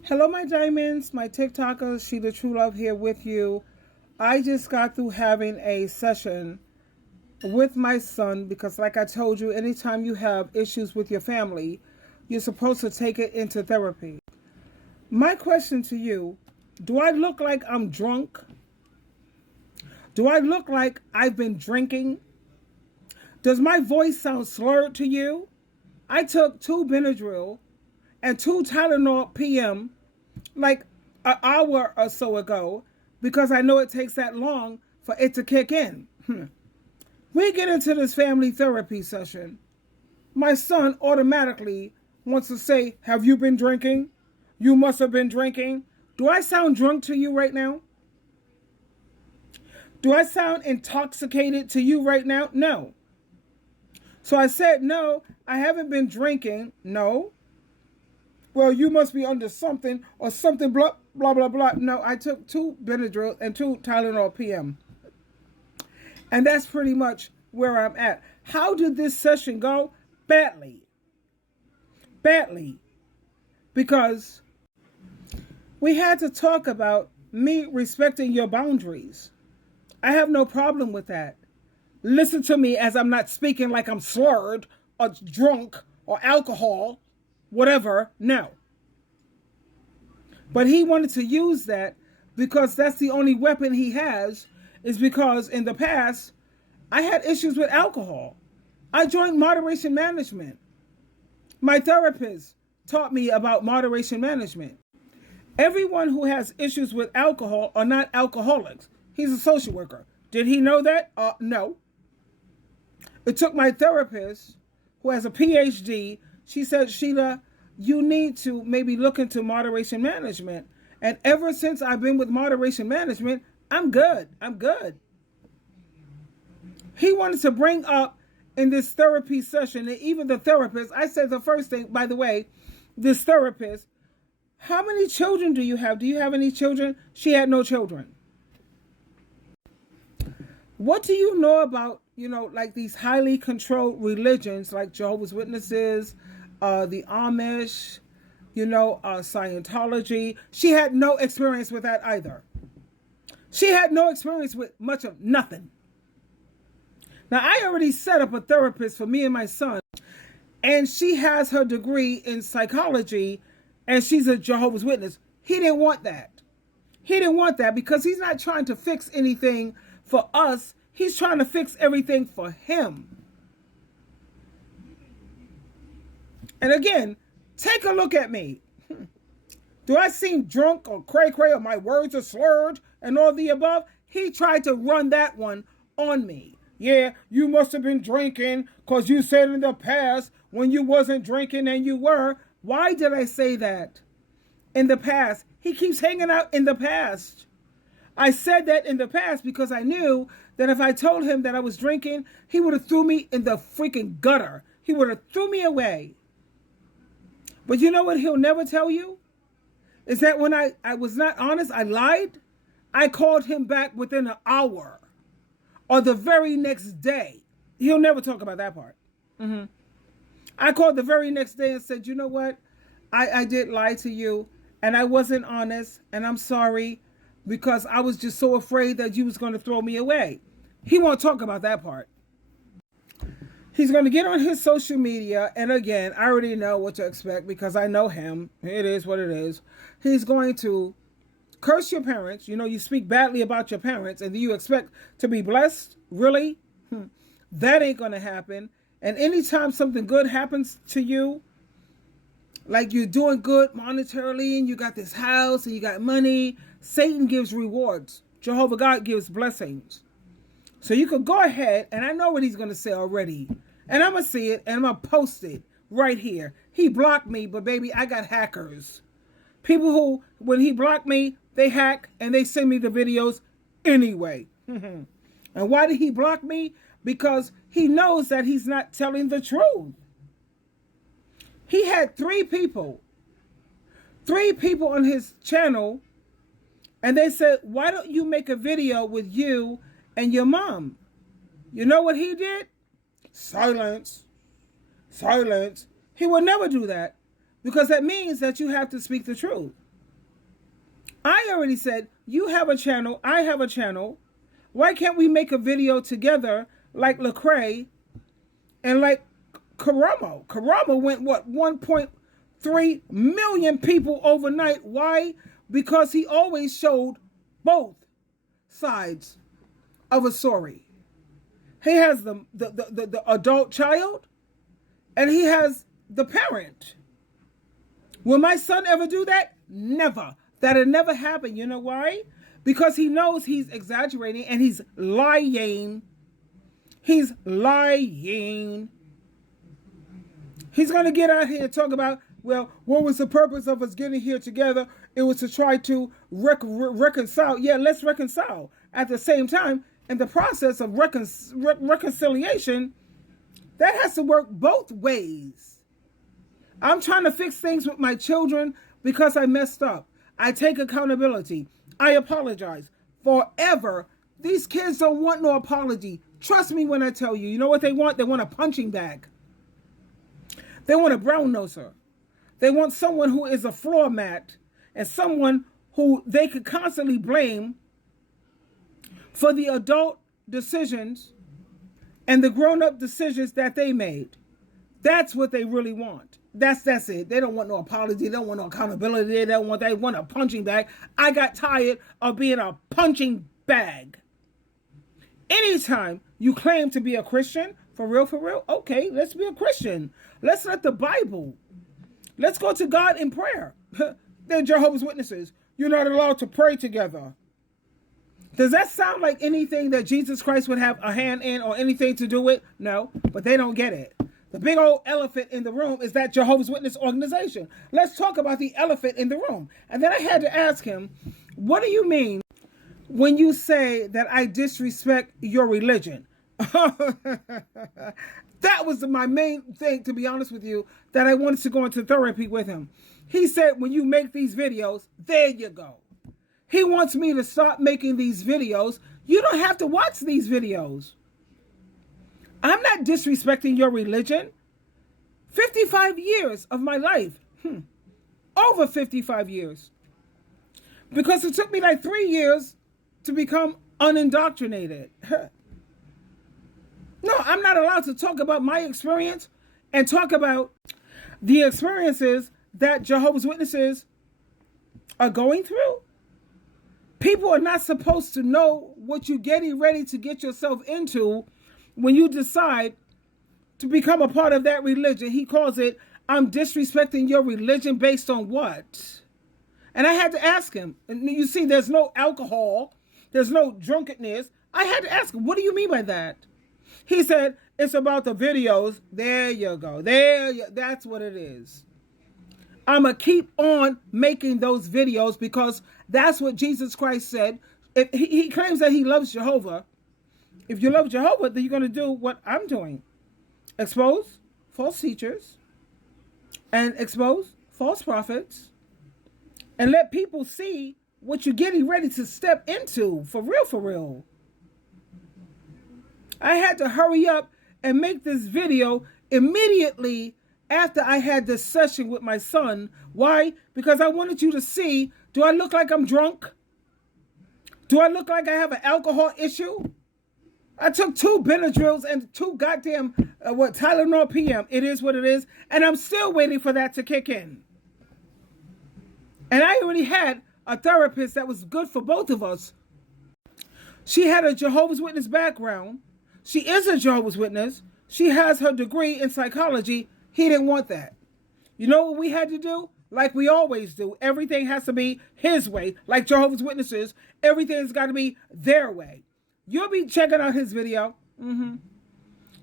Hello, my diamonds, my TikTokers, SheilaTruelove here with you. I just got through having a session with my son because, like I told you, anytime you have issues with your family, you're supposed to take it into therapy. My question to you, do I look like I'm drunk? Do I look like I've been drinking? Does my voice sound slurred to you? I took 2 Benadryl and 2 Tylenol PM like an hour or so ago because I know it takes that long for it to kick in. We get into this family therapy session. My son automatically wants to say, have you been drinking? You must have been drinking. Do I sound drunk to you right now? Do I sound intoxicated to you right now? No. So I said, no, I haven't been drinking. No. Well, you must be under something or something, blah, blah, blah, blah. No, I took 2 Benadryl and 2 Tylenol PM. And that's pretty much where I'm at. How did this session go? Badly. Badly. Because we had to talk about me respecting your boundaries. I have no problem with that. Listen to me as I'm not speaking like I'm slurred or drunk or alcohol, whatever. No. But he wanted to use that because that's the only weapon he has, is because in the past, I had issues with alcohol. I joined moderation management. My therapist taught me about moderation management. Everyone who has issues with alcohol are not alcoholics. He's a social worker. Did he know that? No. It took my therapist, who has a PhD, she said, Sheila, you need to maybe look into moderation management. And ever since I've been with moderation management, I'm good. I'm good. He wanted to bring up in this therapy session, and even the therapist, I said the first thing, by the way, this therapist, how many children do you have? Do you have any children? She had no children. What do you know about, like these highly controlled religions like Jehovah's Witnesses, the Amish, Scientology? She had no experience with that either. She had no experience with much of nothing. Now, I already set up a therapist for me and my son, and she has her degree in psychology, and she's a Jehovah's Witness. He didn't want that. He didn't want that because he's not trying to fix anything for us. He's trying to fix everything for him. And again, take a look at me. Do I seem drunk or cray-cray or my words are slurred and all the above? He tried to run that one on me. Yeah, you must have been drinking because you said in the past when you wasn't drinking and you were. Why did I say that? In the past. He keeps hanging out in the past. I said that in the past because I knew that if I told him that I was drinking, he would have threw me in the freaking gutter. He would have threw me away. But you know what he'll never tell you? Is that when I was not honest, I lied. I called him back within an hour or the very next day. He'll never talk about that part. I called the very next day and said, you know what? I did lie to you and I wasn't honest and I'm sorry because I was just so afraid that you was going to throw me away. He won't talk about that part. He's going to get on his social media, and again, I already know what to expect because I know him. It is what it is. He's going to curse your parents. You speak badly about your parents, and you expect to be blessed? Really? That ain't going to happen. And anytime something good happens to you, like you're doing good monetarily, and you got this house, and you got money, Satan gives rewards. Jehovah God gives blessings. So you could go ahead, and I know what he's going to say already. And I'm going to see it, and I'm going to post it right here. He blocked me, but baby, I got hackers. People who, when he blocked me, they hack, and they send me the videos anyway. And why did he block me? Because he knows that he's not telling the truth. He had 3 people on his channel, and they said, why don't you make a video with you and your mom? You know what he did? Silence. He would never do that because that means that you have to speak the truth. I already said, you have a channel, I have a channel. Why can't we make a video together like Lecrae and like Karamo? Karamo went, what, 1.3 million people overnight. Why? Because he always showed both sides of a story. He has the adult child, and he has the parent. Will my son ever do that? Never. That'll never happen. You know why? Because he knows he's exaggerating and he's lying. He's lying. He's going to get out here and talk about, well, what was the purpose of us getting here together? It was to try to reconcile. Yeah, let's reconcile. At the same time, in the process of reconciliation, that has to work both ways. I'm trying to fix things with my children because I messed up. I take accountability. I apologize. Forever, these kids don't want no apology. Trust me when I tell you. You know what they want? They want a punching bag. They want a brown noser. They want someone who is a floor mat and someone who they could constantly blame for the adult decisions and the grown-up decisions that they made. That's what they really want. That's it. They don't want no apology. They don't want no accountability. They want a punching bag. I got tired of being a punching bag. Anytime you claim to be a Christian, for real, okay, let's be a Christian. Let's let the Bible. Let's go to God in prayer. They're Jehovah's Witnesses. You're not allowed to pray together. Does that sound like anything that Jesus Christ would have a hand in or anything to do with? No, but they don't get it. The big old elephant in the room is that Jehovah's Witness organization. Let's talk about the elephant in the room. And then I had to ask him, what do you mean when you say that I disrespect your religion? That was my main thing, to be honest with you, that I wanted to go into therapy with him. He said, when you make these videos, there you go. He wants me to stop making these videos. You don't have to watch these videos. I'm not disrespecting your religion. 55 years of my life. Over 55 years. Because it took me like 3 years to become unindoctrinated. No, I'm not allowed to talk about my experience and talk about the experiences that Jehovah's Witnesses are going through. People are not supposed to know what you're getting ready to get yourself into when you decide to become a part of that religion. He calls it, I'm disrespecting your religion based on what? And I had to ask him. And you see, there's no alcohol. There's no drunkenness. I had to ask him, what do you mean by that? He said, it's about the videos. There you go. That's what it is. I'm going to keep on making those videos because that's what Jesus Christ said. If he claims that he loves Jehovah. If you love Jehovah, then you're going to do what I'm doing. Expose false teachers and expose false prophets and let people see what you're getting ready to step into. For real. I had to hurry up and make this video immediately after I had this session with my son. Why? Because I wanted you to see, do I look like I'm drunk? Do I look like I have an alcohol issue? I took 2 Benadryls and 2 goddamn, Tylenol PM. It is what it is. And I'm still waiting for that to kick in. And I already had a therapist that was good for both of us. She had a Jehovah's Witness background. She is a Jehovah's Witness. She has her degree in psychology. He didn't want that. You know what we had to do? Like we always do. Everything has to be his way. Like Jehovah's Witnesses, everything's got to be their way. You'll be checking out his video.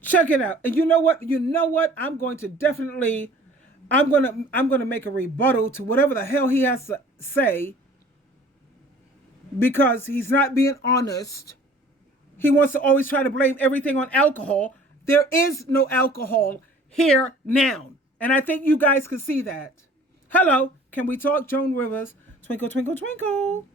Check it out. And you know what? I'm going to definitely, I'm going to make a rebuttal to whatever the hell he has to say, because he's not being honest. He wants to always try to blame everything on alcohol. There is no alcohol here now. And I think you guys can see that. Hello, can we talk? Joan Rivers. Twinkle, twinkle, twinkle.